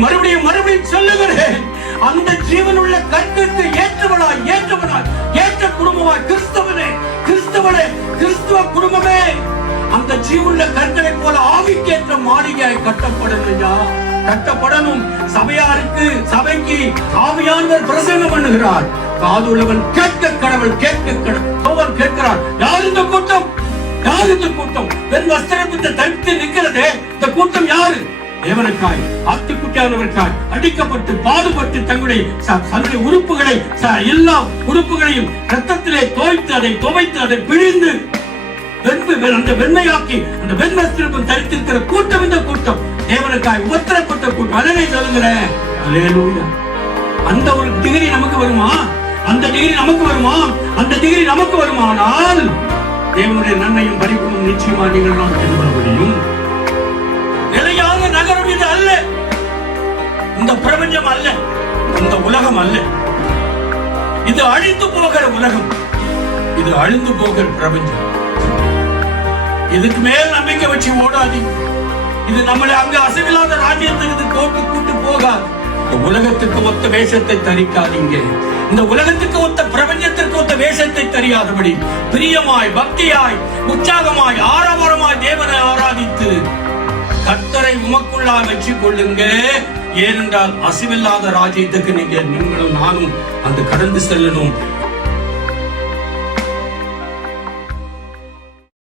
மறுபடியும் மறுபடியும் மறுபடியும் சொல்லுகிறேன், அந்த ஜீவனுள்ள கற்களுக்கு ஏற்றவனாய் ஏற்ற குடும்பமாய் கிறிஸ்தவனே கிறிஸ்துவ குடும்பமே அந்த ஜீவனுள்ள கற்களை போல ஆவிக்கேற்ற மாளிகையாய் கட்டப்படணும். சபைக்கு ஆவியானவர் பிரசங்கம் பண்ணுகிறார். காதுள்ளவன் கேட்க கடவுள் கேட்கிறார். யார் இந்த கூட்டம்? பெண் வஸ்திரத்தை தடுத்து நிற்கிறதே இந்த கூட்டம் யாரு? தேவனுக்காய், ஆட்டுக்குட்டியானவருக்காய் அடிக்கப்பட்டு பாடுபட்டு தங்களுடைய உறுப்புகளை எல்லா உறுப்புகளையும் ரத்தத்திலே தோய்த்து அதை துவைத்து அதை பிழிந்து அந்த வெண்மையாக்கி அந்த வெண் வஸ்திரம் தரித்திருக்கிற கூட்டம் இந்த கூட்டம். தேவனுக்காய் உபத்திரப்பட்ட கூட்டம். அதனை சொல்லுகிறேன். அல்லேலூயா. அந்த ஒரு டிகிரி நமக்கு வருமா? அந்த டிகிரி நமக்கு வருமானால் தேவனுடைய நன்மையும் பரிபூர்ணமும் நிச்சயமா நீங்கள் நாம் பெற முடியும். நிலையான நகரம் இது அல்ல, இந்த பிரபஞ்சம் அல்ல, இந்த உலகம் அல்ல. இது அழிந்து போகிற உலகம், இது அழிந்து போகிற பிரபஞ்சம். இதுக்கு மேல் நம்பிக்கை வச்சு ஓடாதீங்க. இது நம்மளை அங்க அசைவில்லாத ராஜ்யத்துக்கு கூட்டு போகாது. இந்த உலகத்துக்கு ஒத்த வேஷத்தை தரிக்காதீங்க. இந்த உலகத்துக்கு ஒத்த பிரபஞ்சத்திற்கு ஒத்த வேஷத்தை தெரியாதபடி பிரியமாய், பக்தியாய், உற்சாகமாய், ஆரவாரமாய் தேவனை ஆராதித்து கர்த்தரை உமக்குள்ளா வச்சு கொள்ளுங்க. ஏனென்றால் அசைவில்லாத ராஜ்யத்துக்கு நீங்களும் நானும் அந்த கடந்து செல்லணும்.